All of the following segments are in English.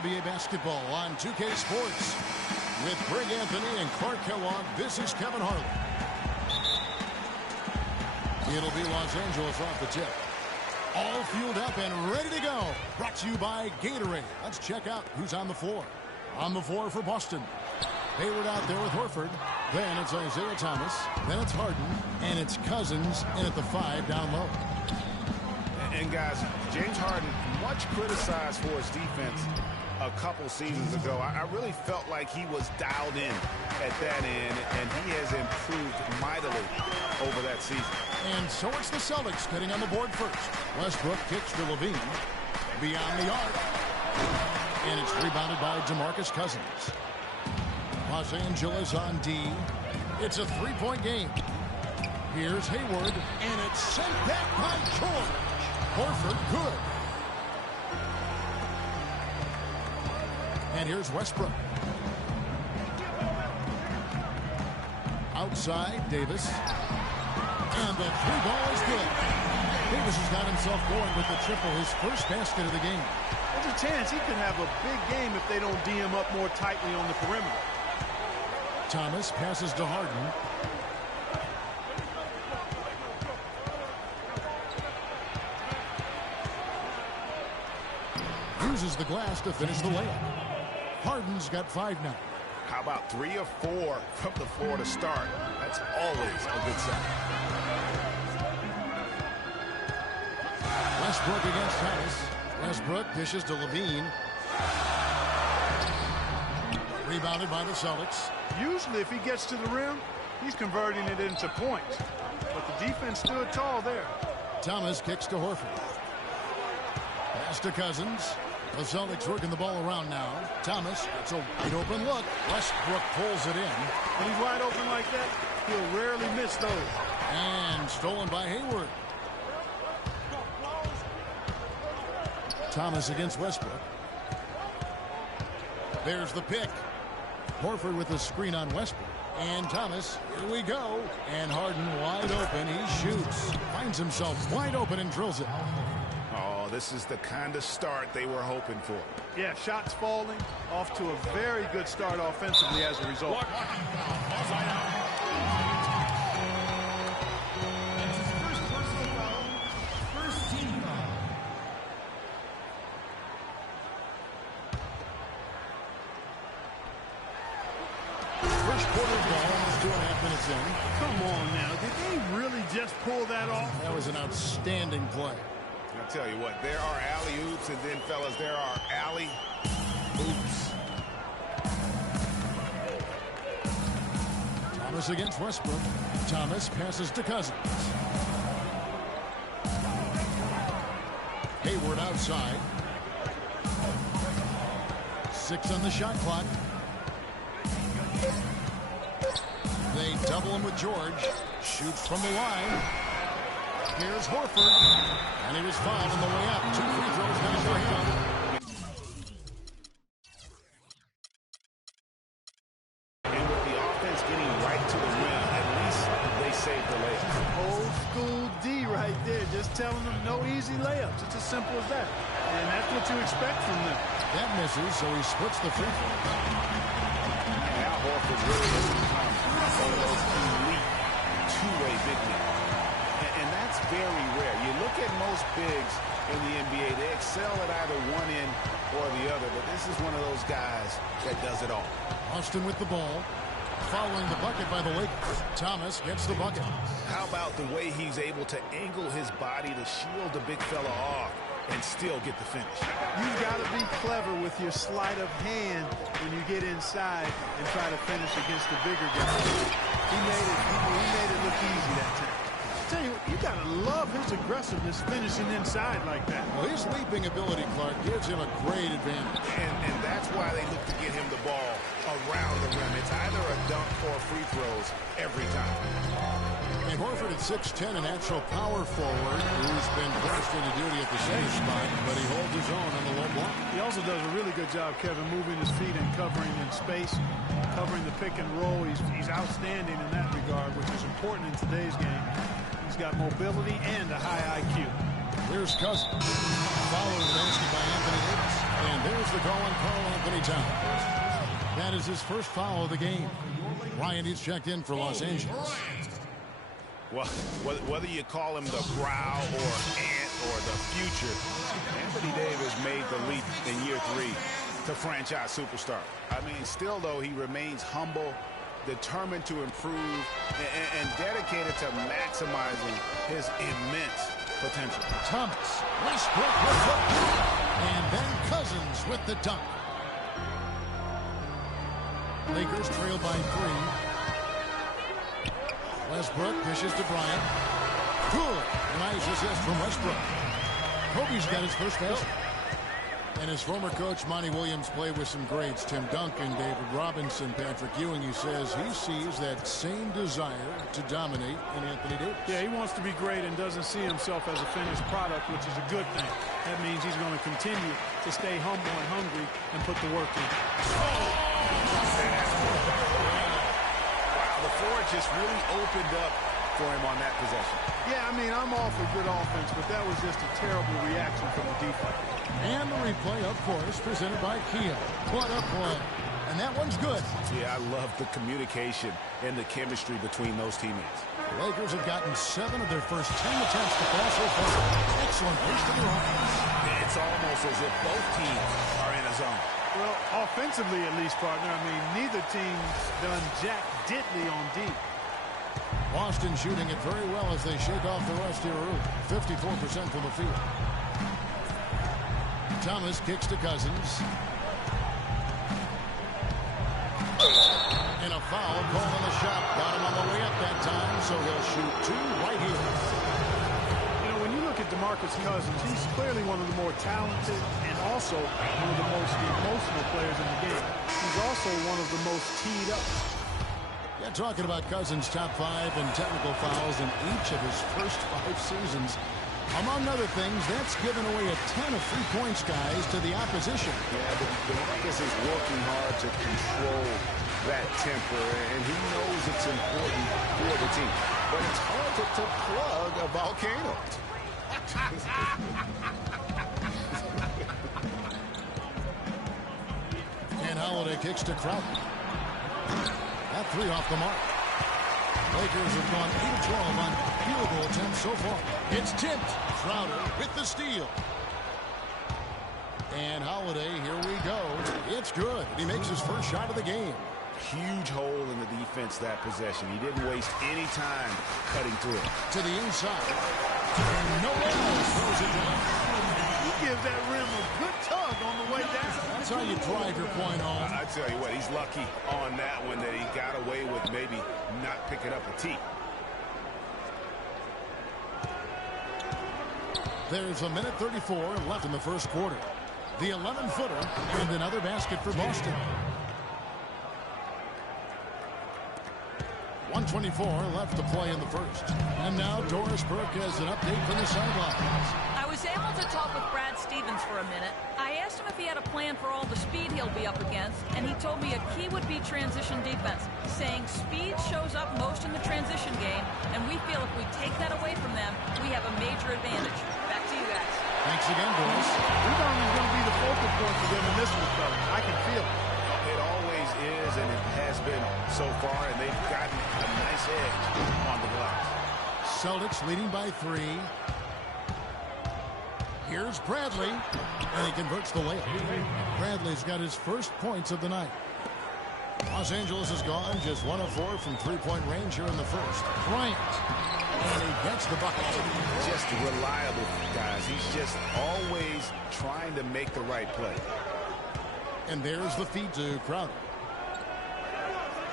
NBA basketball on 2K Sports. With Greg Anthony and Clark Kellogg, this is Kevin Harlan. It'll be Los Angeles off the tip. All fueled up and ready to go. Brought to you by Gatorade. Let's check out who's on the floor. On the floor for Boston. Hayward out there with Horford. Then it's Isaiah Thomas. Then it's Harden. And it's Cousins in at the 5 down low. And guys, James Harden, much criticized for his defense a couple seasons ago. I really felt like he was dialed in at that end, and he has improved mightily over that season. And so it's the Celtics getting on the board first. Westbrook kicks to Levine. Beyond the arc. And it's rebounded by DeMarcus Cousins. Los Angeles on D. It's a three-point game. Here's Hayward, and it's sent back by George. Horford, good. And here's Westbrook. Outside, Davis. And the three ball is good. Davis has got himself going with the triple, his first basket of the game. There's a chance he could have a big game if they don't D him up more tightly on the perimeter. Thomas passes to Harden. Uses the glass to finish the layup. Harden's got 5 now. How about 3 or 4 from the floor to start? That's always a good sign. Westbrook against Thomas. Westbrook dishes to Levine. Rebounded by the Celtics. Usually if he gets to the rim, he's converting it into points. But the defense stood tall there. Thomas kicks to Horford. Pass to Cousins. The Celtics working the ball around now. Thomas gets a wide open look. Westbrook pulls it in. When he's wide open like that, he'll rarely miss those. And stolen by Hayward. Thomas against Westbrook. There's the pick. Horford with the screen on Westbrook. And Thomas, here we go. And Harden wide open. He shoots. Finds himself wide open and drills it. Oh, this is the kind of start they were hoping for. Yeah, shots falling. Off to a very good start offensively as a result. Come on now, did they really just pull that off? That was an outstanding play. I'll tell you what, there are alley-oops, and then, fellas, there are alley-oops. Thomas against Westbrook. Thomas passes to Cousins. Hayward outside. 6 on the shot clock. They double him with George. Shoots from the line. Here's Horford. And he was fouled on the way up. 2 free throws down for him. And with the offense getting right to the rim, at least they saved the layup. Old school D right there. Just telling them no easy layups. It's as simple as that. And that's what you expect from them. That misses, so he splits the free throws. Now Horford really has become one of those elite two-way big men. And that's very rare. You look at most bigs in the NBA, they excel at either one end or the other, but this is one of those guys that does it all. Austin with the ball. Following the bucket by the Lakers. Thomas gets the bucket. How about the way he's able to angle his body to shield the big fella off and still get the finish? You've got to be clever with your sleight of hand when you get inside and try to finish against the bigger guy. He made it look easy that time. Tell you what, you got to love his aggressiveness finishing inside like that. Well, his leaping ability, Clark, gives him a great advantage. And that's why they look to get him the ball around the rim. It's either a dunk or free throws every time. And Horford at 6'10", a natural power forward who's been pressed into duty at the center spot, but he holds his own on the low block. He also does a really good job, Kevin, moving his feet and covering in space, covering the pick and roll. He's outstanding in that regard, which is important in today's game. He's got mobility and a high IQ. Here's Cousins. Following the basket by Anthony Davis. And And there's the call on Karl-Anthony Towns. That is his first foul of the game. Ryan, he's checked in for Los Angeles. Well, whether you call him the brow or ant or the future, Anthony Davis made the leap in year 3 to franchise superstar. I mean, still, though, he remains humble, determined to improve, and dedicated to maximizing his immense potential. Thomas, Westbrook with the and then Cousins with the dunk. Lakers trail by 3. Westbrook dishes to Bryant. Good. Nice assist from Westbrook. Kobe's got his first basket. And his former coach, Monty Williams, played with some greats. Tim Duncan, David Robinson, Patrick Ewing. He says he sees that same desire to dominate in Anthony Davis. Yeah, he wants to be great and doesn't see himself as a finished product, which is a good thing. That means he's going to continue to stay humble and hungry and put the work in. The floor just really opened up for him on that possession. Yeah, I mean, I'm all for good offense, but that was just a terrible reaction from the defense. And the replay, of course, presented by Kia. What a play. And that one's good. Yeah, I love the communication and the chemistry between those teammates. The Lakers have gotten 7 of their first 10 attempts to pass so far. Excellent boost to their offense. It's almost as if both teams are in a zone. Well, offensively at least, partner. I mean, neither team's done jack diddly on D. Boston shooting it very well as they shake off the rust here early. 54% from the field. Thomas kicks to Cousins. And a foul called on the shot. Got him on the way up that time, so he'll shoot 2 right here. When you look at DeMarcus Cousins, he's clearly one of the more talented and also one of the most emotional players in the game. He's also one of the most teed up. Yeah, talking about Cousins' top 5 in technical fouls in each of his first 5 seasons. Among other things, that's given away a ton of free points, guys, to the opposition. Yeah, DeMarcus is working hard to control that temper, and he knows it's important for the team. But it's hard to plug a volcano. And Holiday kicks to Crowder. That 3 off the mark. Lakers have gone 8 of 12 on field goal attempts so far. It's tipped. Crowder with the steal. And Holiday, here we go. It's good. He makes his first shot of the game. Huge hole in the defense that possession. He didn't waste any time cutting through it. To the inside. And no one else throws it down. He gives that rim a good tug on the way down. That's how you drive your point home. I tell you what, he's lucky on that one that he got away with maybe not picking up a tee. There's 1:34 left in the first quarter. The 11-footer and another basket for Boston. 1:24 left to play in the first. And now Doris Burke has an update from the sidelines. I was able to talk with Brad Stevens for a minute. I asked him if he had a plan for all the speed he'll be up against, and he told me a key would be transition defense, saying speed shows up most in the transition game, and we feel if we take that away from them, we have a major advantage. Back to you guys. Thanks again, Doris. Rebounding is going to be the focal point for them in this one, fellas. I can feel it. It always is, and it has been so far, and they've gotten a nice edge on the glass. Celtics leading by 3. Here's Bradley, and he converts the layup. Bradley's got his first points of the night. Los Angeles has gone just 1 of 4 from three-point range here in the first. Bryant, and he gets the bucket. Just reliable, guys. He's just always trying to make the right play. And there's the feed to Crowder.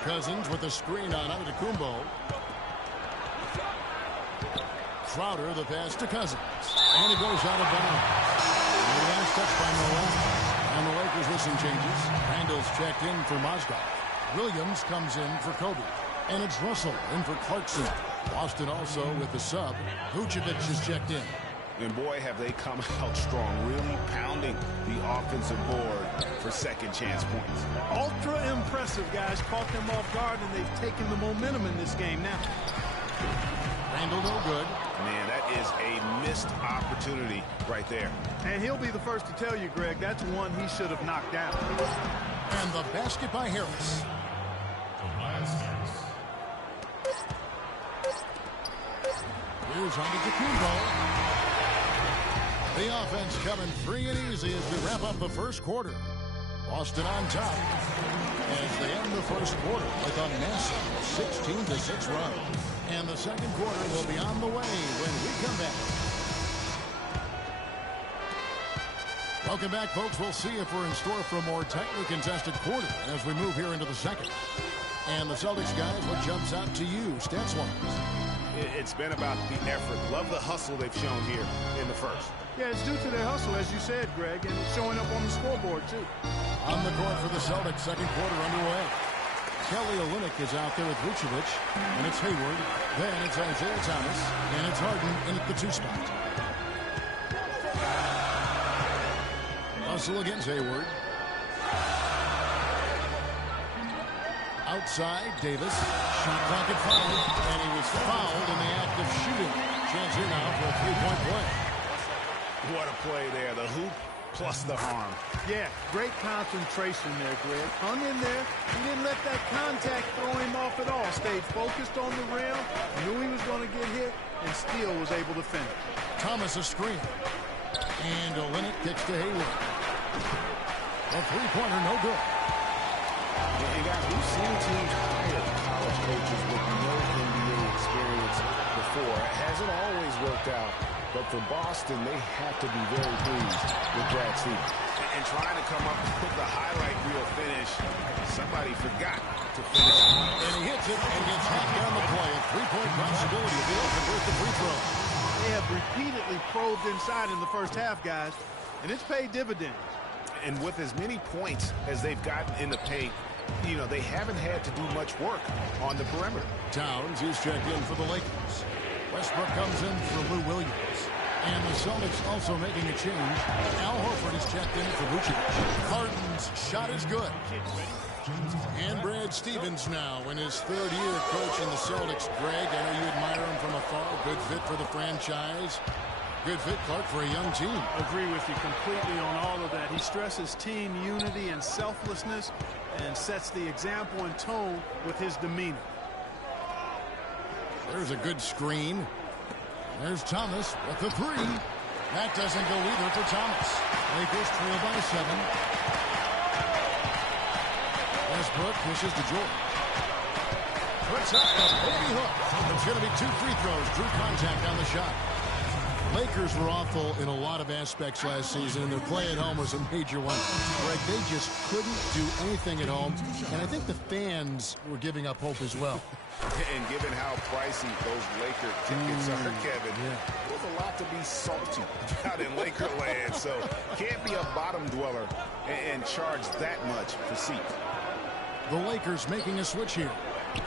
Cousins with a screen on Antetokounmpo. Crowder, the pass to Cousins. And he goes out of bounds. The last touch by Noel. And the Lakers with some changes. Randall's checked in for Mozgov. Williams comes in for Kobe. And it's Russell in for Clarkson. Boston also with the sub. Vucevic is checked in. And boy, have they come out strong, really pounding the offensive board for second chance points. Ultra impressive, guys. Caught them off guard, and they've taken the momentum in this game now. Handled no good. Man, that is a missed opportunity right there. And he'll be the first to tell you, Greg, that's one he should have knocked down. And the basket by Harris. Here's Antetokounmpo. The offense coming free and easy as we wrap up the first quarter. Boston on top as they end the first quarter with a massive 16-6 run. And the second quarter will be on the way when we come back. Welcome back, folks. We'll see if we're in store for a more tightly contested quarter as we move here into the second. And the Celtics, guys, what jumps out to you stats-wise? It's been about the effort. Love the hustle they've shown here in the first. Yeah, it's due to their hustle, as you said, Greg, and it's showing up on the scoreboard, too. On the court for the Celtics, second quarter underway. Kelly Olynyk is out there with Vucevic, and it's Hayward. Then it's Isaiah Thomas, and it's Harden in at the 2 spot. Hustle against Hayward. Outside, Davis. Shot clock at 5, and he was fouled in the act of shooting. Chance here now for a 3-point play. What a play there. The hoop plus the harm. Yeah, great concentration there, Greg. Hung in there. He didn't let that contact throw him off at all. Stayed focused on the rim. Knew he was going to get hit, and still was able to finish. Thomas a screen. And Olynyk kicks to Hayward. A three-pointer, no good. And guys, we've seen teams hire college coaches with no NBA experience before. It hasn't always worked out. But for Boston, they have to be very pleased with Brad Stevens. And trying to come up with the highlight reel finish, somebody forgot to finish. And he hits it and gets knocked down the play. A three-point possibility if he don't convert the free throw. They have repeatedly probed inside in the first half, guys, and it's paid dividends. And with as many points as they've gotten in the paint, you know, they haven't had to do much work on the perimeter. Towns is checked in for the Lakers. Westbrook comes in for Lou Williams. And the Celtics also making a change. Al Horford is checked in for Vucevic. Harden's shot is good. And Brad Stevens now in his third year coaching the Celtics. Greg, I know you admire him from afar. Good fit for the franchise. Good fit, Clark, for a young team. Agree with you completely on all of that. He stresses team unity and selflessness and sets the example and tone with his demeanor. There's a good screen. There's Thomas with the 3. That doesn't go either for Thomas. Lakers trail by 7. Westbrook pushes to Jordan. Puts up the baby hook. It's going to be 2 free throws. Drew contact on the shot. Lakers were awful in a lot of aspects last season, and their play at home was a major one. Greg, they just couldn't do anything at home, and I think the fans were giving up hope as well. And given how pricey those Laker tickets are, Kevin, there's a lot to be salty out in Laker land. So can't be a bottom dweller and charge that much for seats. The Lakers making a switch here.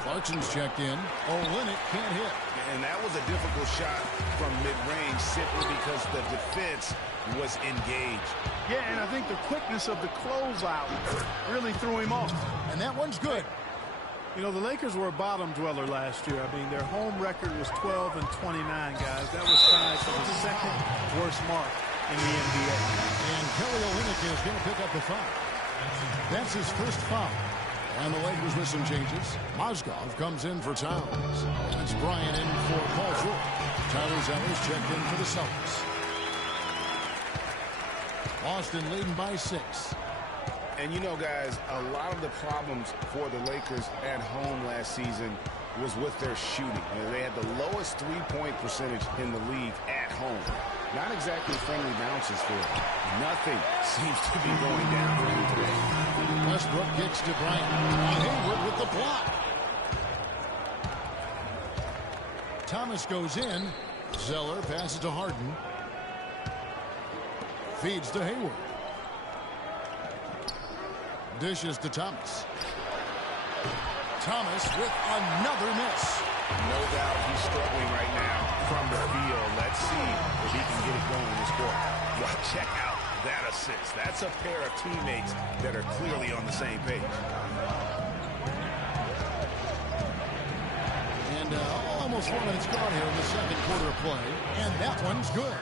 Clarkson's checked in. Olynyk can't hit. And that was a difficult shot from mid-range simply because the defense was engaged. Yeah, and I think the quickness of the closeout really threw him off. And that one's good. You know, the Lakers were a bottom dweller last year. I mean, their home record was 12-29, guys. That was tied for the second worst mark in the NBA. And Kelly Olynyk is going to pick up the foul. That's his first foul. And the Lakers with some changes. Mozgov comes in for Towns. That's Bryant in for Paul George. Tyler Zeller's checked in for the Celtics. Boston leading by 6. And you know, guys, a lot of the problems for the Lakers at home last season was with their shooting. You know, they had the lowest three-point percentage in the league at home. Not exactly friendly bounces for them. Nothing seems to be going down for them today. Westbrook kicks to Bryant. And Hayward with the block. Thomas goes in. Zeller passes to Harden. Feeds to Hayward. Dishes to Thomas. Thomas with another miss. No doubt he's struggling right now from the field. Let's see if he can get it going in this quarter. Well, check out that assist. That's a pair of teammates that are clearly on the same page. And Almost 4 minutes gone here in the second quarter of play, and that one's good.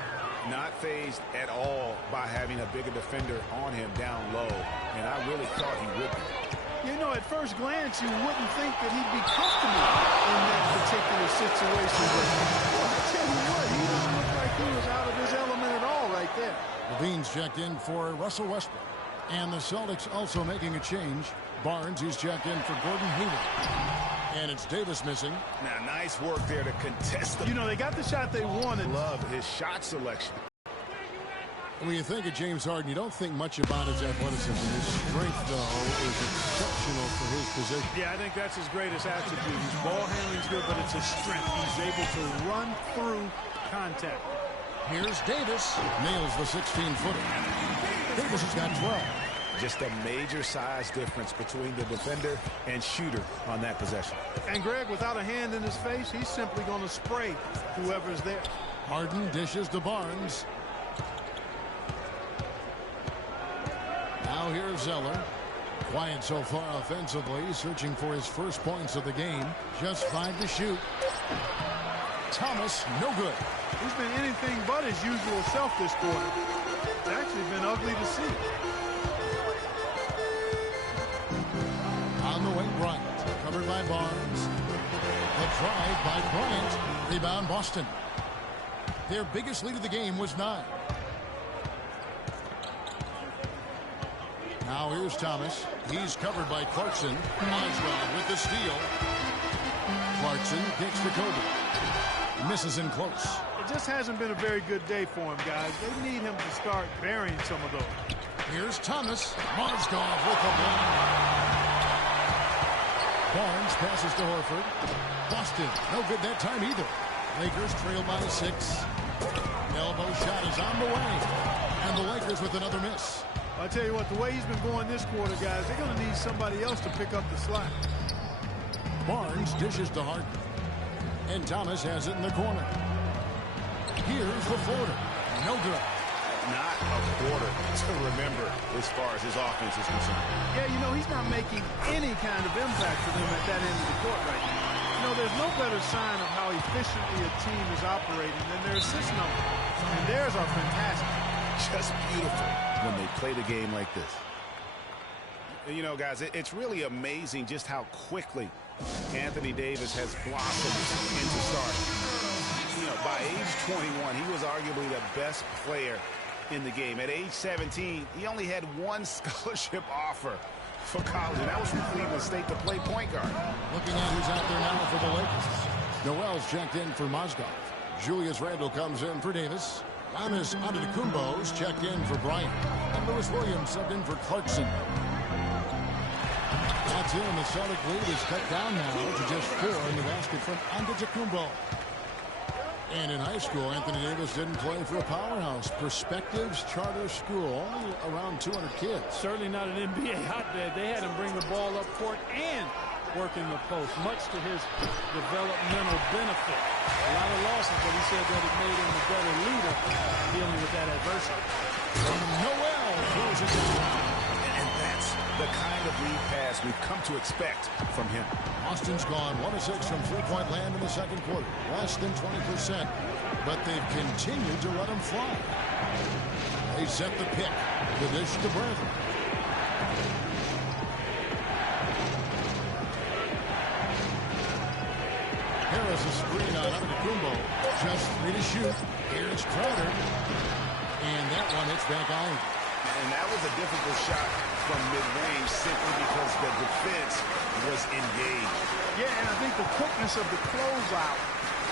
Not fazed at all by having a bigger defender on him down low, and I really thought he would be. You know, at first glance, you wouldn't think that he'd be comfortable in that particular situation. But I tell you what, he doesn't look like he was out of his element at all right there. Levine's checked in for Russell Westbrook. And the Celtics also making a change. Barnes is checked in for Gordon Hayward. And it's Davis missing. Now, nice work there to contest them. You know, they got the shot they wanted. Love his shot selection. When you think of James Harden, you don't think much about his athleticism. His strength, though, is exceptional for his position. Yeah, I think that's his greatest attribute. His ball handling's good, but it's his strength. He's able to run through contact. Here's Davis. Nails the 16-footer. Davis has got 12. Just a major size difference between the defender and shooter on that possession. And Greg, without a hand in his face, he's simply going to spray whoever's there. Harden dishes to Barnes. Now here's Zeller. Quiet so far offensively, searching for his first points of the game. Just 5 to shoot. Thomas, no good. He's been anything but his usual self this quarter. It's actually been ugly to see. On the wing, Bryant. Covered by Barnes. The drive by Bryant. Rebound, Boston. Their biggest lead of the game was 9. Now here's Thomas. He's covered by Clarkson. Oswald with the steal. Clarkson kicks to Kobe. Misses in close. It just hasn't been a very good day for him, guys. They need him to start burying some of those. Here's Thomas. Mozgov with the block. Barnes passes to Horford. Boston, no good that time either. Lakers trail by 6. Elbow shot is on the way. And the Lakers with another miss. I tell you what, the way he's been going this quarter, guys, they're going to need somebody else to pick up the slack. Barnes dishes to Harden. And Thomas has it in the corner. Here's the floater. No good. Not a quarter to remember as far as his offense is concerned. Yeah, you know, he's not making any kind of impact for them at that end of the court right now. You know, there's no better sign of how efficiently a team is operating than their assist number. And theirs are fantastic. Just beautiful when they play the game like this. You know, guys, it's really amazing just how quickly Anthony Davis has blossomed into starting. You know, by age 21, he was arguably the best player in the game. At age 17, he only had one scholarship offer for college, and that was from Cleveland State to play point guard. Looking at who's out there now for the Lakers. Noel's checked in for Mozgov. Julius Randle comes in for Davis. Giannis Antetokounmpo's checked in for Bryant. And Lewis Williams subbed in for Clarkson. That's it, and the Celtic lead is cut down now to just 4 in the basket from Antetokounmpo. And in high school, Anthony Davis didn't play for a powerhouse. Perspectives Charter School, only around 200 kids. Certainly not an NBA hotbed. They had him bring the ball up court and work in the post, much to his developmental benefit. A lot of losses, but he said that it made him a better leader dealing with that adversity. And Noel throws it down. And that's the kind of lead pass we've come to expect from him. Austin's gone 1 of 6 from three-point land in the second quarter. Less than 20%, but they've continued to let him fly. They set the pick. The dish to Bradley. Harris a screen on Antetokounmpo. Just 3 to shoot. Here's Crowder. And that one hits back iron. And that was a difficult shot from mid-range simply because the defense was engaged. Yeah, and I think the quickness of the closeout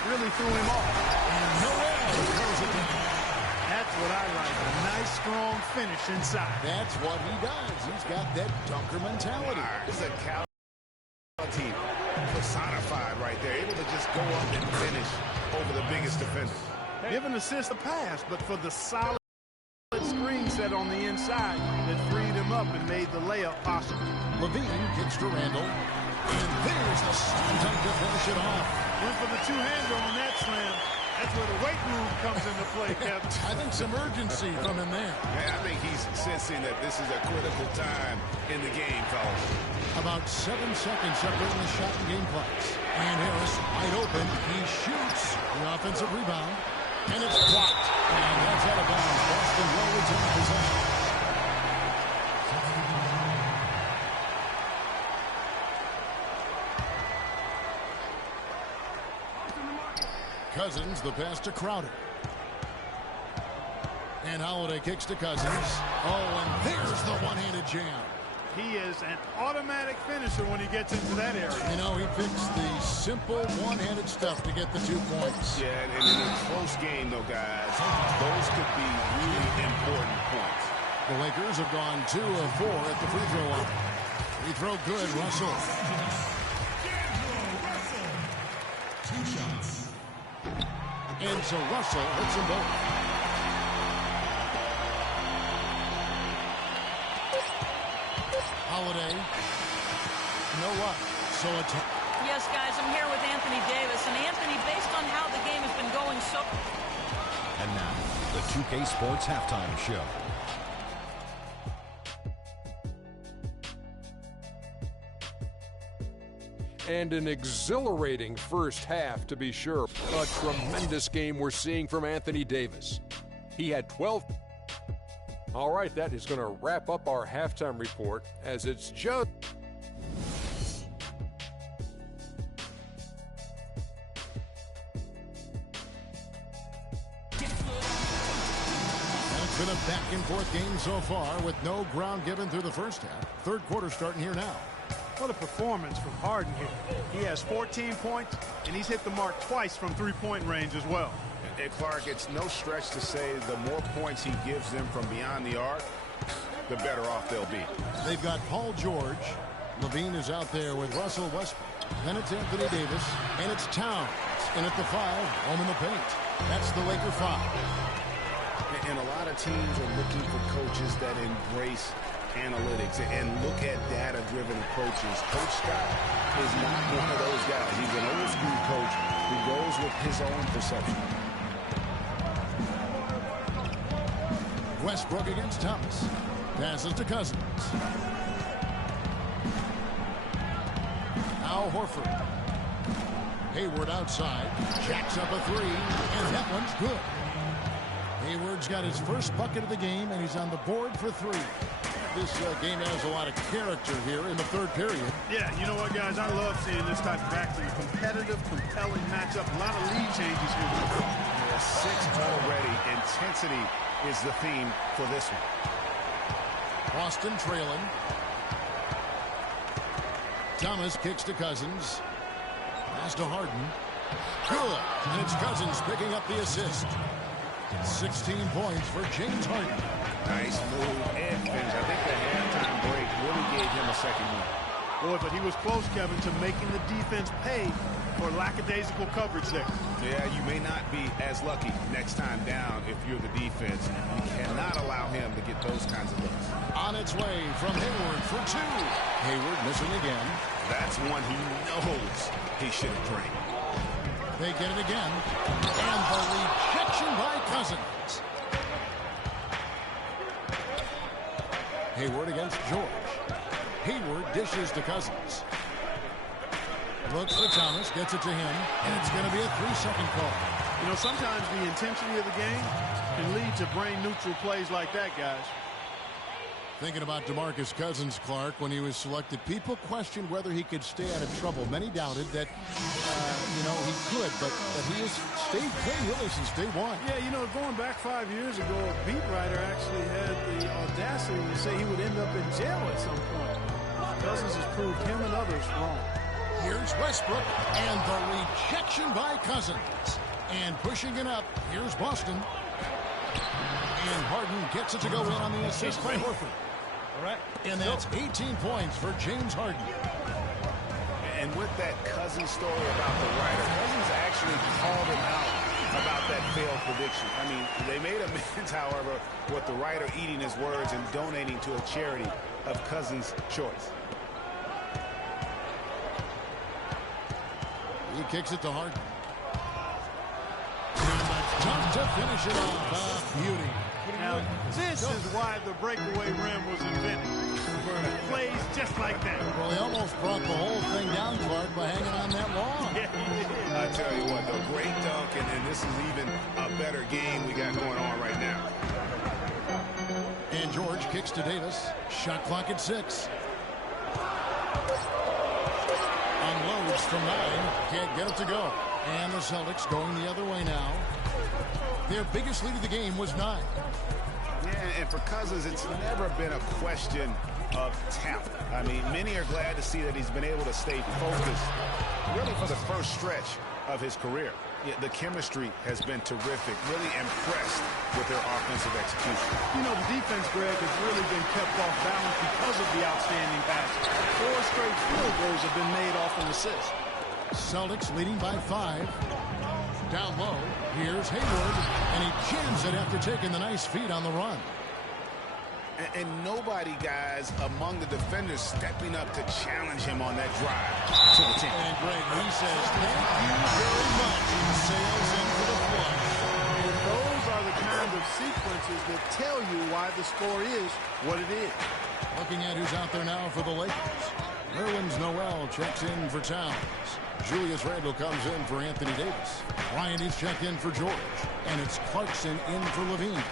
really threw him off. And Noel throws it down. That's what I like, a nice, strong finish inside. That's what he does. He's got that dunker mentality. It's a team personified right there, able to just go up and finish over the biggest defender. Give an assist a pass, but for the solid screen set on the inside that freed him up and made the layup possible. Levine kicks to Randle. And there's the slam dunk to finish it off. Went for the two-hander on that slam. That's where the weight room comes into play, Kevin. I think some urgency from him there. I think he's sensing that this is a critical time in the game, fellas. About 7 seconds separating the shot and game clocks. And Harris wide open. He shoots the offensive rebound. And it's blocked. And that's out of bounds. Boston will return possession. Cousins, the pass to Crowder. And Holiday kicks to Cousins. Oh, and there's the one-handed jam. He is an automatic finisher when he gets into that area. You know, he picks the simple one-handed stuff to get the 2 points. Yeah, and in a close game, though, guys, those could be really important points. The Lakers have gone 2 of 4 at the free throw line. Free throw good, Russell. 2 shots. And so Russell hits them both. Holiday. You know what? So it's... Yes, guys, I'm here with Anthony Davis. And Anthony, based on how the game has been going so... And now, the 2K Sports Halftime Show. And an exhilarating first half, to be sure. A tremendous game we're seeing from Anthony Davis. He had 12... All right, that is going to wrap up our halftime report as it's just... It's been a back-and-forth game so far with no ground given through the first half. Third quarter starting here now. What a performance from Harden here. He has 14 points, and he's hit the mark twice from three-point range as well. And Clark, it's no stretch to say the more points he gives them from beyond the arc, the better off they'll be. They've got Paul George. Levine is out there with Russell Westbrook. Then it's Anthony Davis, and it's Towns. And at the 5, home in the paint. That's the Laker 5. And a lot of teams are looking for coaches that embrace analytics and look at data-driven approaches. Coach Scott is not one of those guys. He's an old-school coach who goes with his own perception. Westbrook against Thomas. Passes to Cousins. Al Horford. Hayward outside. Jacks up a 3. And that one's good. Hayward's got his first bucket of the game, and he's on the board for 3. This game has a lot of character here in the third period. Yeah, you know what, guys? I love seeing this type of action. Competitive, compelling matchup. A lot of lead changes here. Yeah, 6 already. Intensity is the theme for this one. Boston trailing. Thomas kicks to Cousins. Pass to Harden. Good. And it's Cousins picking up the assist. 16 points for James Harden. Nice move and finish. I think the halftime break really gave him a second win. Boy, but he was close, Kevin, to making the defense pay for lackadaisical coverage there. Yeah, you may not be as lucky next time down if you're the defense. You cannot allow him to get those kinds of looks. On its way from Hayward for 2. Hayward missing again. That's one he knows he should have drained. They get it again. And the rejection by Cousins. Hayward against George. Hayward dishes to Cousins. Looks for Thomas, gets it to him, and it's going to be a 3-second call. You know, sometimes the intensity of the game can lead to brain-neutral plays like that, guys. Thinking about DeMarcus Cousins, Clark, when he was selected, people questioned whether he could stay out of trouble. Many doubted that, he could, but he has stayed clean really since day one. Yeah, you know, going back 5 years ago, a beat writer actually had the audacity to say he would end up in jail at some point. Cousins has proved him and others wrong. Here's Westbrook, and the rejection by Cousins. And pushing it up, here's Boston. And Harden gets it to go in on the assist by Horford. All right. And that's 18 points for James Harden. And with that Cousins story about the writer, Cousins actually called him out about that failed prediction. I mean, they made amends, however, with the writer eating his words and donating to a charity of Cousins' choice. He kicks it to Harden. And that's tough to finish it off. Beauty. Now, this is why the breakaway rim was invented. For plays just like that. Well, he almost almost brought the whole thing down, Clark, by hanging on that long. Yeah, I tell you what, though, great dunk, and this is even a better game we got going on right now. And George kicks to Davis. Shot clock at 6. Unloads from 9. Can't get it to go. And the Celtics going the other way now. Their biggest lead of the game was 9. Yeah, and for Cousins, it's never been a question of talent. I mean, many are glad to see that he's been able to stay focused really for the first stretch of his career. Yeah, the chemistry has been terrific. Really impressed with their offensive execution. You know, the defense, Greg, has really been kept off balance because of the outstanding passes. 4 straight field goals have been made off an assist. Celtics leading by 5. Down low, here's Hayward, and he jams it after taking the nice feed on the run. And nobody, guys, among the defenders stepping up to challenge him on that drive to the 10. And Greg, he says, thank you very much, and sails in for the flush. And those are the kind of sequences that tell you why the score is what it is. Looking at who's out there now for the Lakers. Nerlens Noel checks in for Towns. Julius Randle comes in for Anthony Davis. Bryant is checked in for George. And it's Clarkson in for Levine.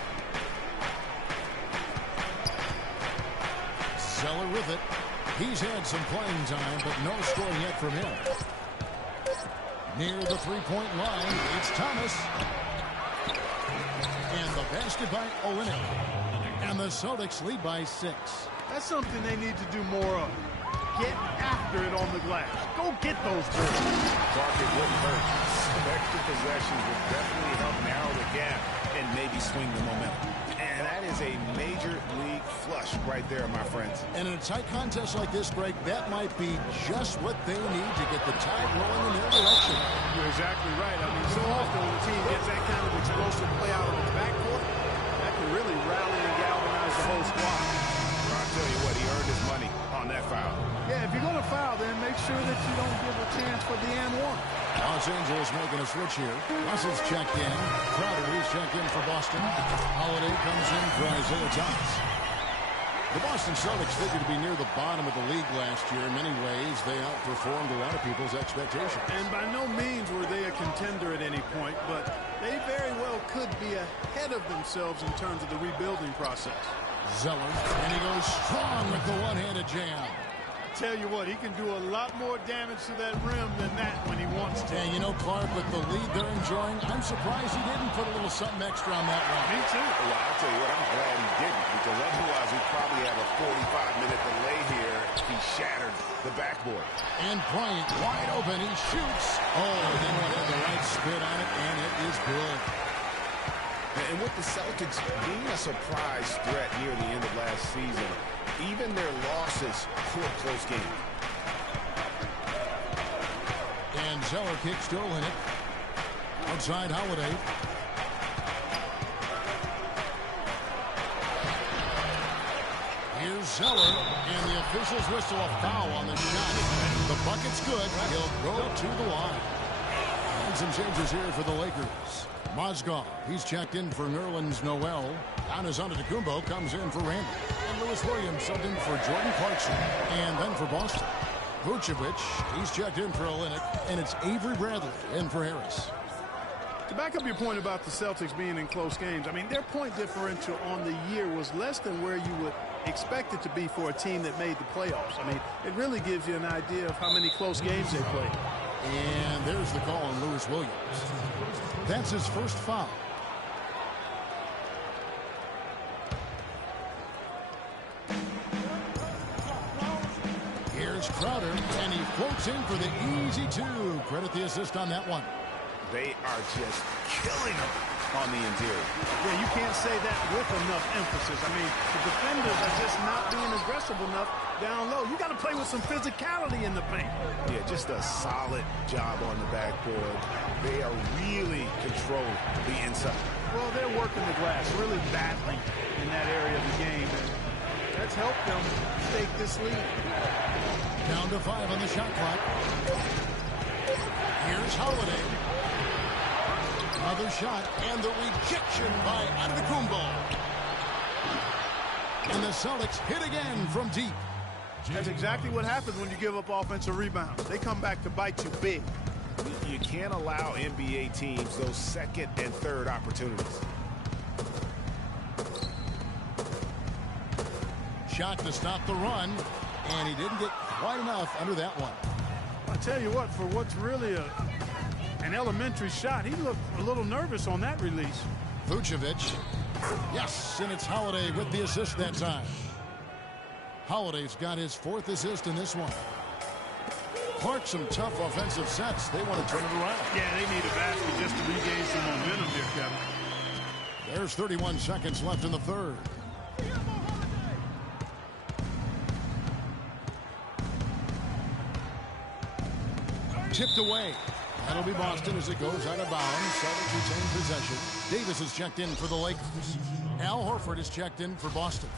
Zeller with it. He's had some playing time, but no scoring yet from him. Near the three-point line, it's Thomas. And the basket by Olynyk. And the Celtics lead by 6. That's something they need to do more of. Get after it on the glass. Go get those balls. Clark, it wouldn't hurt. Some extra possessions would definitely help narrow the gap and maybe swing the momentum. And that is a major league flush right there, my friends. And in a tight contest like this, Greg, that might be just what they need to get the tide rolling in their direction. You're exactly right. I mean, so often when a team gets that kind of explosive play out of its backcourt, that can really rally and galvanize the whole squad. I'll tell you what, he earned his money on that foul. Yeah, if you're going to foul, then make sure that you don't give a chance for the and one. Los Angeles making a switch here. Russell's checked in. Crowder, he's checked in for Boston. Holiday comes in for Isaiah Thomas. The Boston Celtics figured to be near the bottom of the league last year. In many ways, they outperformed a lot of people's expectations. And by no means were they a contender at any point, but they very well could be ahead of themselves in terms of the rebuilding process. Zeller, and he goes strong with the one-handed jam. Tell you what, he can do a lot more damage to that rim than that when he wants to. And you know, Clark, with the lead they're enjoying, I'm surprised he didn't put a little something extra on that one. Me too. Well, I'll tell you what, I'm glad he didn't, because otherwise we'd probably have a 45-minute delay here. He shattered the backboard. And Bryant wide open, he shoots. Oh, they don't have the right spin on it, and it is good. And with the Celtics being a surprise threat near the end of last season, even their losses were close games. And Zeller kicks to Olynyk. Outside Holiday. Here's Zeller, and the officials whistle a foul on the shot. The bucket's good. He'll go to the line. And some changes here for the Lakers. Mozgov, he's checked in for Nerlens Noel. Giannis Antetokounmpo comes in for Randle. And Lewis Williams subbed in for Jordan Clarkson. And then for Boston, Vucevic, he's checked in for Olynyk. And it's Avery Bradley in for Harris. To back up your point about the Celtics being in close games, I mean, their point differential on the year was less than where you would expect it to be for a team that made the playoffs. I mean, it really gives you an idea of how many close games they played. And there's the call on Lewis Williams. That's his first foul. Here's Crowder, and he floats in for the easy two. Credit the assist on that one. They are just killing them on the interior. Yeah, you can't say that with enough emphasis. I mean, the defenders are just not being aggressive enough down low. You got to play with some physicality in the paint. Yeah, just a solid job on the backboard. They are really controlling the inside. Well, they're working the glass, really battling in that area of the game. And that's helped them take this lead. Down to 5 on the shot clock. Here's Holiday. Another shot, and the rejection by Antetokounmpo. And the Celtics hit again from deep. That's exactly what happens when you give up offensive rebounds. They come back to bite you big. You can't allow NBA teams those second and third opportunities. Shot to stop the run, and he didn't get quite enough under that one. I tell you what, for what's really an elementary shot, he looked a little nervous on that release. Vucevic. Yes, and it's Holiday with the assist that time. Holiday's got his 4th assist in this one. Clark, some tough offensive sets. They want to turn it around. Yeah, they need a basket just to regain some momentum here, Kevin. There's 31 seconds left in the third. Tipped away. That'll be Boston as it goes out of bounds. Celtics retain possession. Davis is checked in for the Lakers. Al Horford is checked in for Boston.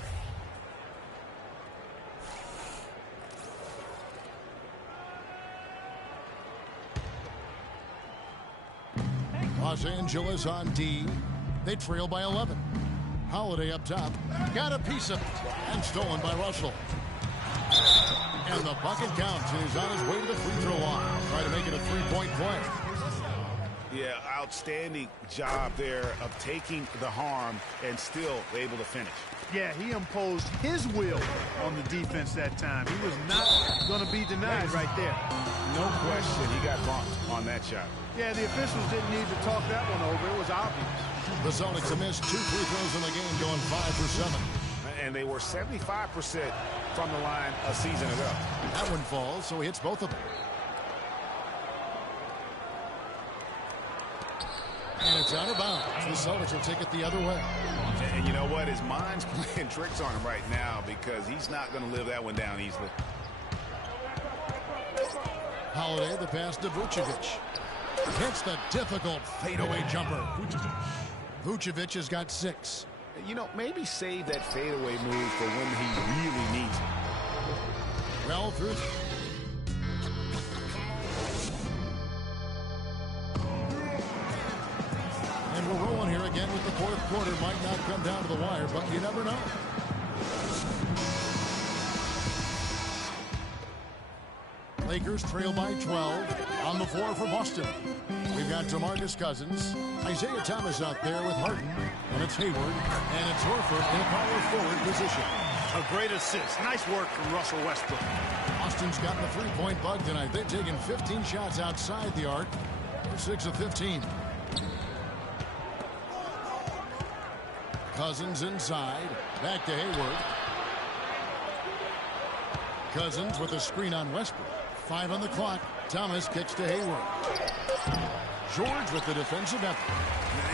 Los Angeles on D. They trail by 11. Holiday up top. Got a piece of it. And stolen by Russell. And the bucket counts, and he's on his way to the free throw line. Try to make it a three-point play. Yeah, outstanding job there of taking the harm and still able to finish. Yeah, he imposed his will on the defense that time. He was not going to be denied right there. No question, he got bumped on that shot. Yeah, the officials didn't need to talk that one over. It was obvious. The Celtics have missed 2 free throws in the game, going 5 for 7. And they were 75% from the line a season ago. That one falls, so he hits both of them. And it's out of bounds. The Celtics will take it the other way. And you know what? His mind's playing tricks on him right now because he's not going to live that one down easily. Holiday, the pass to Vucevic. Hits the difficult fadeaway jumper. Vucevic has got 6. You know, maybe save that fadeaway move for when he really needs it. Well through. And we're rolling here again with the 4th quarter. Might not come down to the wire, but you never know. Lakers trail by 12 on the floor for Boston. We've got DeMarcus Cousins, Isaiah Thomas out there with Harden, and it's Hayward, and it's Horford in a power forward position. A great assist. Nice work from Russell Westbrook. Boston's gotten the three-point bug tonight. They've taken 15 shots outside the arc. They're 6 of 15. Cousins inside. Back to Hayward. Cousins with a screen on Westbrook. 5 on the clock. Thomas kicks to Hayward. George with the defensive effort.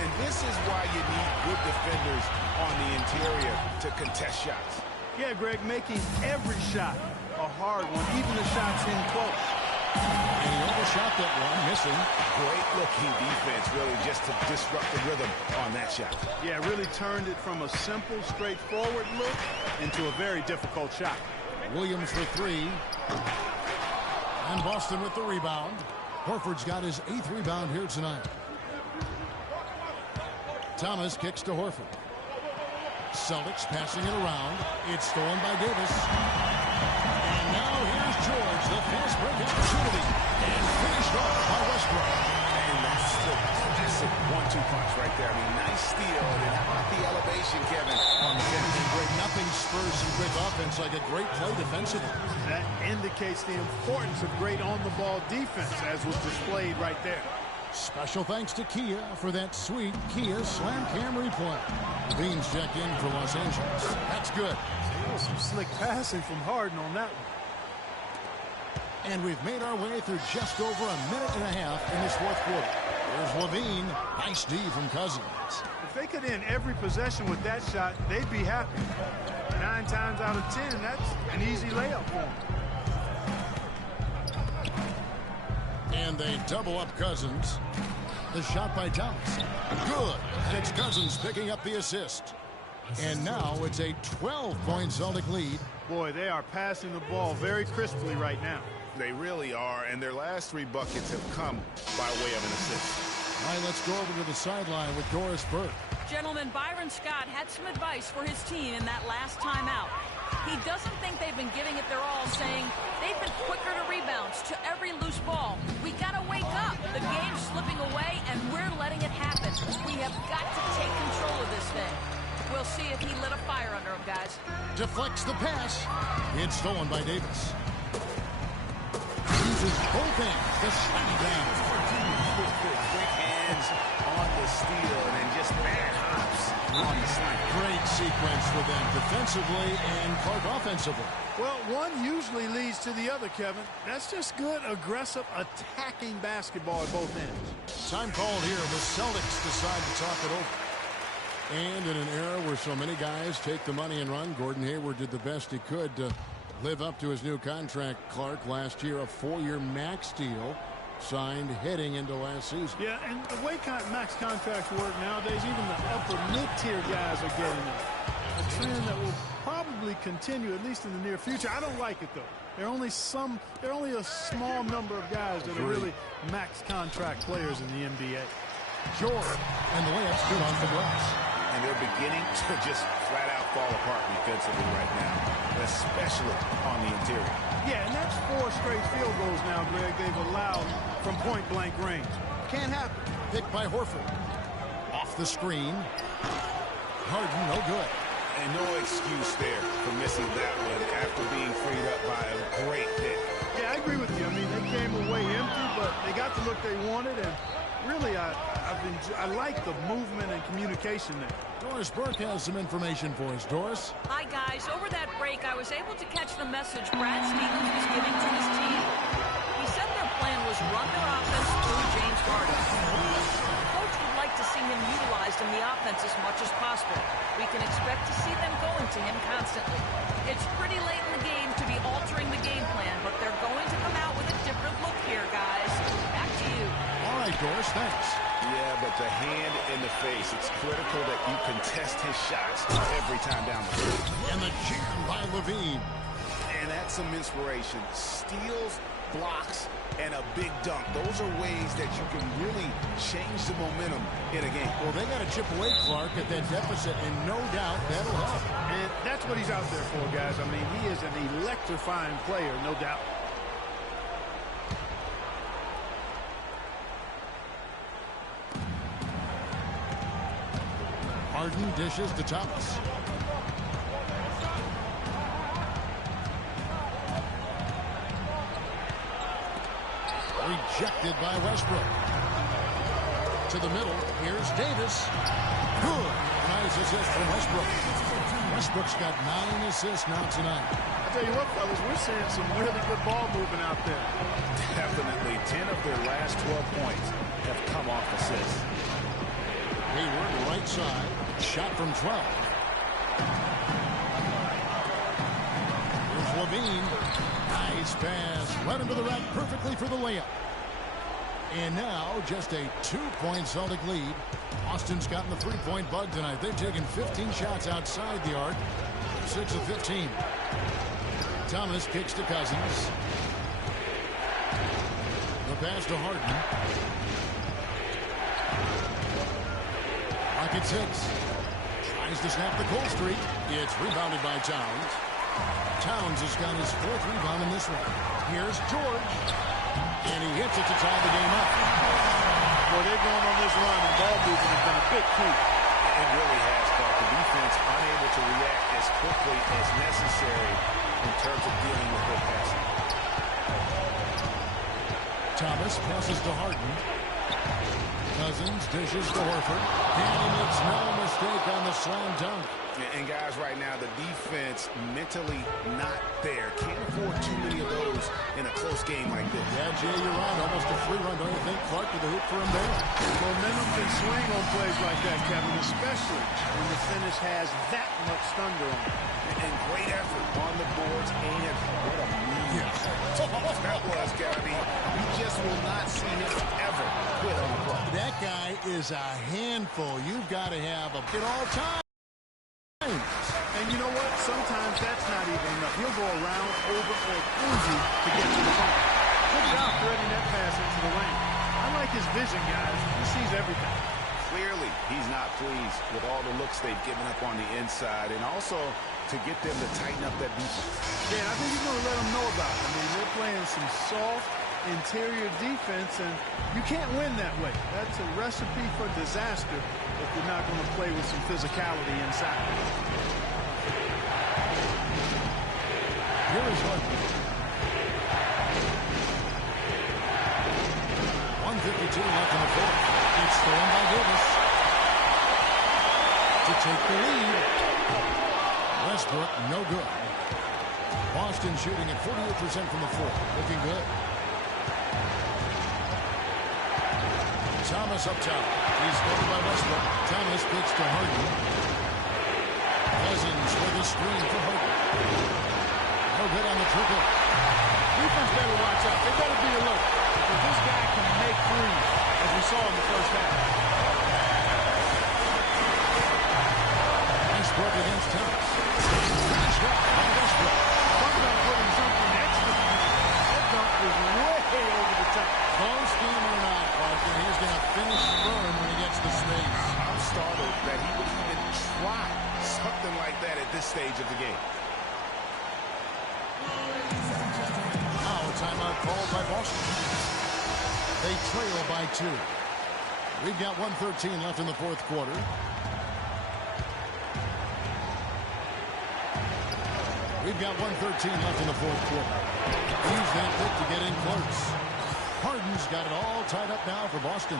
And this is why you need good defenders on the interior to contest shots. Yeah, Greg, making every shot a hard one, even the shots in close. And he overshot that one, missing. Great looking defense, really, just to disrupt the rhythm on that shot. Yeah, really turned it from a simple, straightforward look into a very difficult shot. Williams for 3. And Boston with the rebound. Horford's got his 8th rebound here tonight. Thomas kicks to Horford. Celtics passing it around. It's stolen by Davis. And now here's George, the fast break opportunity. And finished off by Westbrook. And that's the classic 1-2 punch right there. I mean, nice steal. And how about the elevation, Kevin, on the finish? Great. Nothing spurs some quick offense like a great play defensively. That indicates the importance of great on-the-ball defense, as was displayed right there. Special thanks to Kia for that sweet Kia Slam Cam replay. Beans checked in for Los Angeles. That's good. Some slick passing from Harden on that one. And we've made our way through just over a minute and a half in this 4th quarter. There's Levine. Nice D from Cousins. If they could end every possession with that shot, they'd be happy. 9 times out of 10, that's an easy layup for them. And they double up Cousins. The shot by Thomas. Good. And it's Cousins picking up the assist. And now it's a 12-point Celtic lead. Boy, they are passing the ball very crisply right now. They really are, and their last 3 buckets have come by way of an assist. All right, let's go over to the sideline with Doris Burke. Gentlemen, Byron Scott had some advice for his team in that last timeout. He doesn't think they've been giving it their all, saying they've been quicker to rebounds, to every loose ball. We got to wake up. The game's slipping away, and we're letting it happen. We have got to take control of this thing. We'll see if he lit a fire under him, guys. Deflects the pass. It's stolen by Davis. Uses both hands to slam it down. Quick hands on the steal and then just bad hops on the slam. Great sequence for them defensively and Clark offensively. Well, one usually leads to the other, Kevin. That's just good, aggressive, attacking basketball at both ends. Time called here. The Celtics decide to talk it over. And in an era where so many guys take the money and run, Gordon Hayward did the best he could to live up to his new contract. Clark, last year, a 4-year max deal signed heading into last season. Yeah, and the way max contracts work nowadays, even the upper mid-tier guys are getting it. A trend that will probably continue, at least in the near future. I don't like it, though. There are only a small number of guys that are really max contract players in the NBA. Jordan, and the layup's good off the glass. And they're beginning to just flat out fall apart defensively right now, especially on the interior. Yeah, and that's 4 straight field goals now, Greg, they've allowed from point-blank range. Can't happen. Picked by Horford. Off the screen. Harden, no good. And no excuse there for missing that one after being freed up by a great pick. Yeah, I agree with you. I mean, they came away empty, but they got the look they wanted, and really, I like the movement and communication there. Doris Burke has some information for us. Doris? Hi, guys. Over that break, I was able to catch the message Brad Stevens was giving to his team. He said their plan was run their offense through James Harden. The coach would like to see him utilized in the offense as much as possible. We can expect to see them going to him constantly. It's pretty late in the game to be altering the game plan, but they're going to come out with a different look here, guys. Back to you. All right, Doris, thanks. Yeah, but the hand in the face, it's critical that you contest his shots every time down the court. And the jam by Levine. And that's some inspiration. Steals, blocks, and a big dunk. Those are ways that you can really change the momentum in a game. Well, they got to chip away, Clark, at that deficit, and no doubt that'll help. And that's what he's out there for, guys. I mean, he is an electrifying player, no doubt. Harden dishes to Thomas. Rejected by Westbrook. To the middle. Here's Davis. Good. Nice assist from Westbrook. Westbrook's got 9 assists now tonight. I tell you what, fellas, we're seeing some really good ball movement out there. Definitely. 10 of their last 12 points have come off assists. Hayward, right side. Shot from 12. Here's Levine. Nice pass. Right into the rack perfectly for the layup. And now just a 2-point Celtic lead. Austin's gotten the 3-point bug tonight. They've taken 15 shots outside the arc. 6 of 15. Thomas kicks to Cousins. The pass to Harden. Rocket 6. Tries to snap the cold streak. It's rebounded by Towns. Towns has got his 4th rebound in this one. Here's George. And he hits it to tie the game up. Boy, they're going on this run, and ball movement has been a big key. It really has, Clark. The defense unable to react as quickly as necessary in terms of dealing with their passing. Thomas passes to Harden. Cousins dishes to Horford. And he makes no mistake on the slam dunk. And guys, right now, the defense mentally not there. Can't afford too many of those in a close game like this. Yeah, Jay, you're right. Almost a free run. Don't you think, Clark, with the hoop for him there? Momentum can swing on plays like that, Kevin, especially when the finish has that much thunder on it. And great effort on the boards, and what a move. Yes. That was, Gabby. You just will not see him ever quit on the play. That guy is a handful. You've got to have a at all times. And you know what? Sometimes that's not even enough. He'll go around, over, or through you to get to the ball. Good job threading that pass into the lane. I like his vision, guys. He sees everything. Clearly, he's not pleased with all the looks they've given up on the inside. And also, to get them to tighten up that defense. Yeah, I think he's going to let them know about it. I mean, they're playing some soft interior defense, and you can't win that way. That's a recipe for disaster if you're not going to play with some physicality inside. Here is Harden. 1:52 left in the fourth. It's thrown by Davis to take the lead. Westbrook, no good. Boston shooting at 48% from the floor. Looking good. Thomas up top. He's covered by Westbrook. Thomas pitched to Harden. Cousins with a screen for Harden. No good on the triple. Defense better watch out. They better be alert, because this guy can make threes, as we saw in the first half. Westbrook against Thomas. Fast off by Westbrook. Talk about putting something extra. That dunk was way over the top. Close game or not, Parker, he's going to finish firm when he gets the space. I'm startled that he would even try something like that at this stage of the game. Now a timeout called by Boston. They trail by 2. We've got 1:13 left in the fourth quarter. We've got 1:13 left in the fourth quarter. Use that pick to get in close. Harden's got it all tied up now for Boston.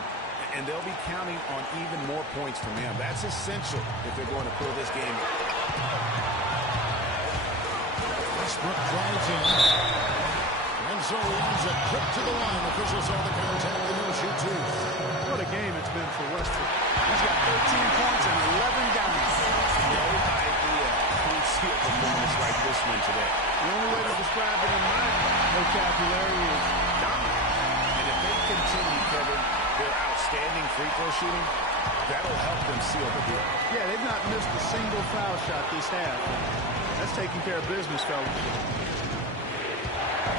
And they'll be counting on even more points from him. That's essential if they're going to pull this game in. Westbrook drives in. And so he ends a trip to the line. Officials saw the contact and he'll shoot 2. What a game it's been for Westbrook. He's got 13 points and 11 dimes. No idea who'd see a performance like this one today. The only way to describe it in my vocabulary is dominant. And if they continue, Kevin, their outstanding free throw shooting, that'll help them seal the deal. Yeah, they've not missed a single foul shot this half. That's taking care of business, fellas.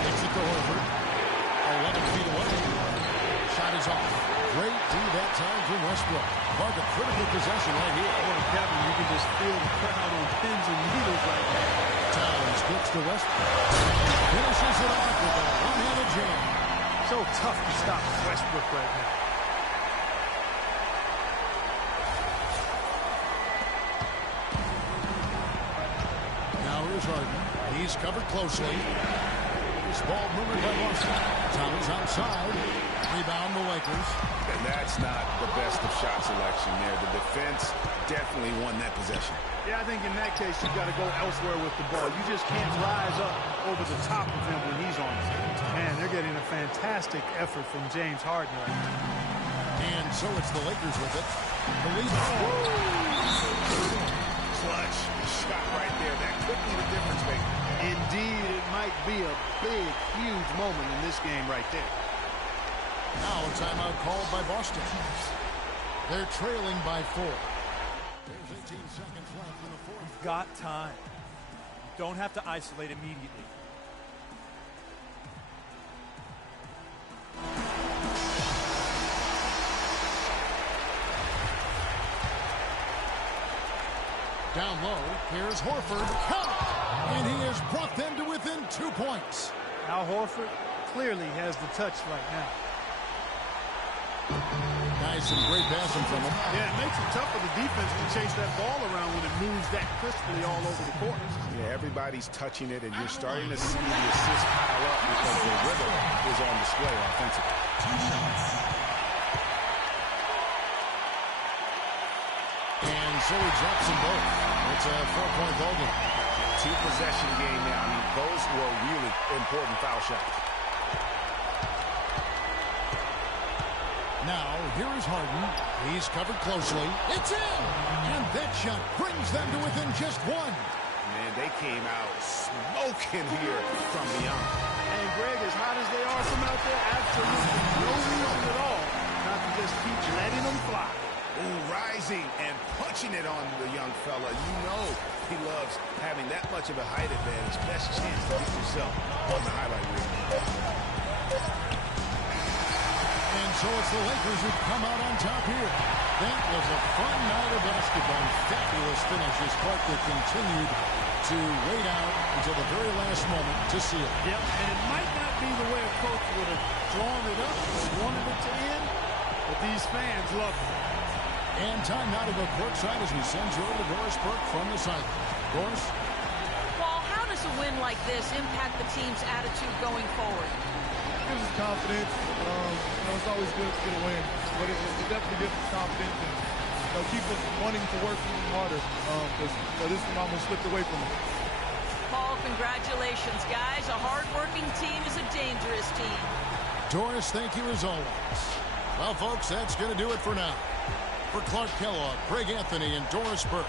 Takes it to Horford. 11 feet away. Shot is off. Great D that time from Westbrook. Mark a critical possession right here. Boy, Kevin, you can just feel the crowd on pins and needles right now. Towns kicks to Westbrook. Finishes it off with a one-handed jam. So tough to stop Westbrook right now. Now here's Harden. He's covered closely. This ball moved by Boston. Thomas outside. Rebound the Lakers. And that's not the best of shot selection there. The defense definitely won that possession. Yeah, I think in that case, you've got to go elsewhere with the ball. You just can't rise up over the top of him when he's on it. Man, they're getting a fantastic effort from James Harden right now. And so it's the Lakers with it. The lead. Clutch shot right there. That could be the difference maker. Indeed, it might be a big, huge moment in this game right there. Now a timeout called by Boston. They're trailing by 4. There's 18 seconds left in the fourth. You've got time. You don't have to isolate immediately. Down low, here's Horford. Count it! And he has brought them to within 2 points. Al Horford clearly has the touch right now. Nice and great passing from him. Yeah, it makes it tough for the defense to chase that ball around when it moves that crisply all over the court. Yeah, everybody's touching it, and you're starting to see the assists pile up because the rhythm is on display offensively. 2 shots. And so he drops them both. It's a 4-point ball game. 2-possession game now. I mean, those were really important foul shots. Now, here is Harden. He's covered closely. It's in! And that shot brings them to within just 1. Man, they came out smoking here from beyond. And Greg, as hot as they are from out there, absolutely no reason at all not to just keep letting them fly. Ooh, rising and punching it on the young fella. You know he loves having that much of a height advantage. Best chance to get yourself on the highlight reel. And so it's the Lakers who come out on top here. That was a fun night of basketball. Fabulous finish as Parker continued to wait out until the very last moment to seal it. Yep, and it might not be the way a coach would have drawn it up, wanted it to end, but these fans love it. And time now to go courtside as we send you over to Doris Burke from the sideline. Doris? Paul, how does a win like this impact the team's attitude going forward? It gives us confidence. It's always good to get a win, but it definitely gives us confidence and keep us wanting to work even harder because this one almost slipped away from us. Paul, congratulations, guys. A hard-working team is a dangerous team. Doris, thank you as always. Well, folks, that's going to do it for now. For Clark Kellogg, Greg Anthony, and Doris Burke,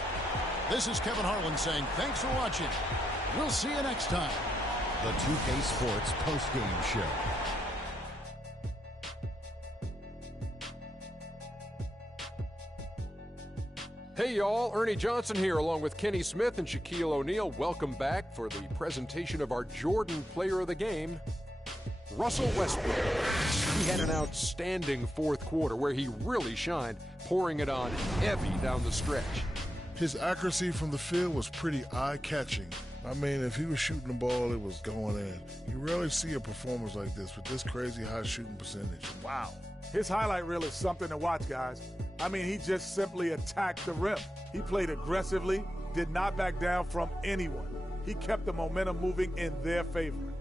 this is Kevin Harlan saying thanks for watching. We'll see you next time. The 2K Sports postgame show. Hey y'all, Ernie Johnson here along with Kenny Smith and Shaquille O'Neal. Welcome back for the presentation of our Jordan Player of the Game, Russell Westbrook. He had an outstanding fourth quarter where he really shined, pouring it on heavy down the stretch. His accuracy from the field was pretty eye-catching. I mean, if he was shooting the ball, it was going in. You rarely see a performance like this with this crazy high shooting percentage. Wow. His highlight reel is something to watch, guys. I mean, he just simply attacked the rim. He played aggressively, did not back down from anyone. He kept the momentum moving in their favor.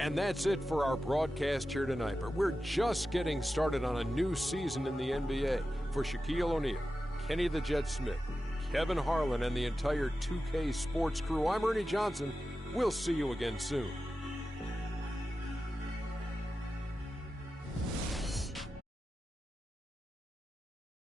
And that's it for our broadcast here tonight. But we're just getting started on a new season in the NBA. For Shaquille O'Neal, Kenny the Jet Smith, Kevin Harlan, and the entire 2K Sports crew, I'm Ernie Johnson. We'll see you again soon.